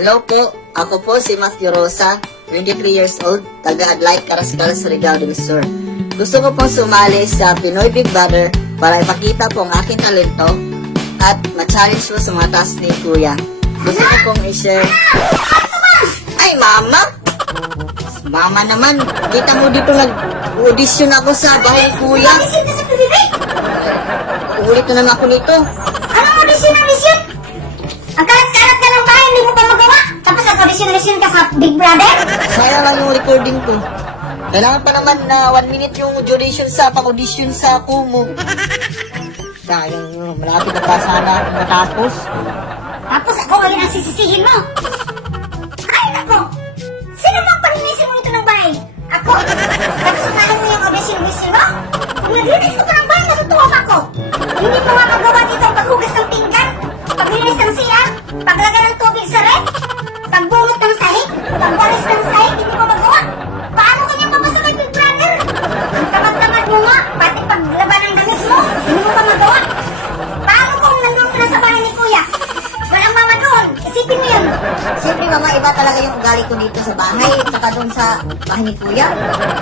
Hello po, ako po si Matthew Rosa, 23 years old, taga-Adlai, Carrascal, Surigao del Sur. Gusto ko pong sumali sa Pinoy Big Brother para ipakita po ang aking talento at ma-challenge po sa mga task ni Kuya. Gusto ko pong i-share. Ay, Mama! Mama naman, kita mo dito nag-audition ako sa bahay ni Kuya. Audition ka sa PBB? Ulit na lang ako nito. Anong audition? Ang kalat-kalat ka ng bahay, hindi mo pa magawa. Tapos audition ka sa Big Brother? Sayang lang yung recording ko. Kailangan pa naman na 1 minute yung duration sa pang-audition sa Kumu. Sayang yun, malapit na pa sana ako matapos. Tapos ako ngayon ang sisisihin mo. Ay, nako! Sino bang paninisin mo ito ng bahay? Ako? Tapos unahan mo yung audition mo? Kung naglinis ko pa ng bahay, natutuwa ako. Hindi mo nga magawa dito ang paghugas ng pinggan, paglinis ng CR, paglagay ng tubig sa ref, pagbunot ng sahig, pagbalis ng sahig, hindi mo magawa. Paano kanya papasok kay Big Brother? Ang tamad-tamad mo nga, pati paglaban ng damit mo, hindi mo pa magawa. Paano kung nandun ka na sa bahay ni Kuya? Walang mama doon, isipin mo yun. Siyempre, Mama, iba talaga yung ugali ko dito sa bahay, saka doon sa bahay ni Kuya.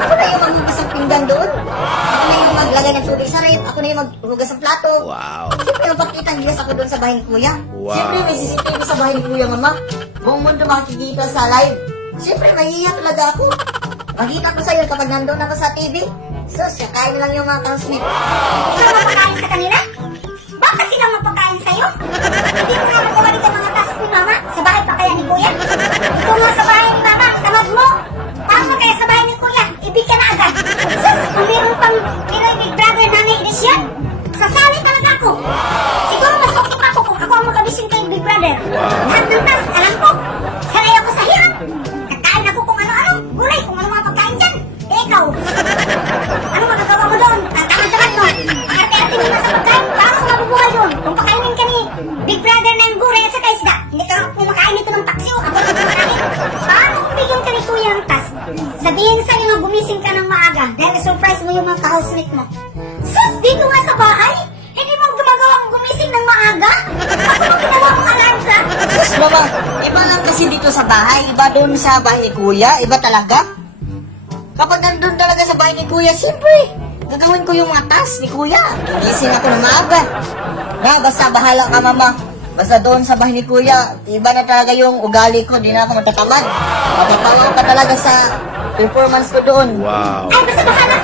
Ako na yung maghugas ng pinggan doon. Ako na yung maglagay ng tubig sa ref. Ako na yung maghugas ng plato. Wow. Siyempre, mapakita ang gilas ako doon sa bahay ni Kuya. Wow. Siyempre, may CCTV sa bahay ni Kuya, Mama. Buong mundo makikita sa live. Siyempre, mahihiya talaga ako. Makita ko sa'yo kapag nandun ako sa TV. Sus, kakain lang yung mga classmates. Ikaw mapakain sa kanila? Bakit sila mapakain sa'yo? Hindi mo nga magawa dito mga task ni Mama sa bahay pa kaya ni Kuya? Ito nga sa bahay ni Mama, tamad mo. Paano kaya sa bahay ni Kuya? Ibig ka na agad. Sus, kung meron pang Pinoy Big Brother Nanay Edition, sasali talaga ako. Siguro mas okay pa ako kung ako ang mag-audition kay Big Brother. Lahat ng task, alam ko. Sanay ako sa hirap. Kakain ako kung ano-ano. Gulay, kung ano mga pagkain dyan. Eh, ikaw. Ano magagawa mo doon? Tamad-tamad mo. Ang arte-arte mo na sa pagkain. Paano ka mabubuhay doon? Kung pakainin ka ni Big Brother ng gulay at saka isda, hindi ka kumakain nito ng paksiw. Ako lang kumakain. Paano kung bigyan ka ni Kuya ng task? Sabihin sa'yo na gumising ka ng maaga dahil surprise mo yung mga ka-housemate mo. Sus, dito nga sa bahay? Hindi mo gumagawang gumising ng maaga? Ako mo ginawa mong alarm clock? Sus, Mama, iba lang kasi dito sa bahay. Iba doon sa bahay ni Kuya. Iba talaga. Kapag nandun talaga sa bahay ni Kuya, siyempre, gagawin ko yung mga task ni Kuya. Gising ako ng maaga. Basta bahala ka, Mama. Basta doon sa bahay ni Kuya, iba na talaga yung ugali ko. Di na ako matatamad. Matapawa ka talaga sa performance ko doon. Wow. Ay, basta bahala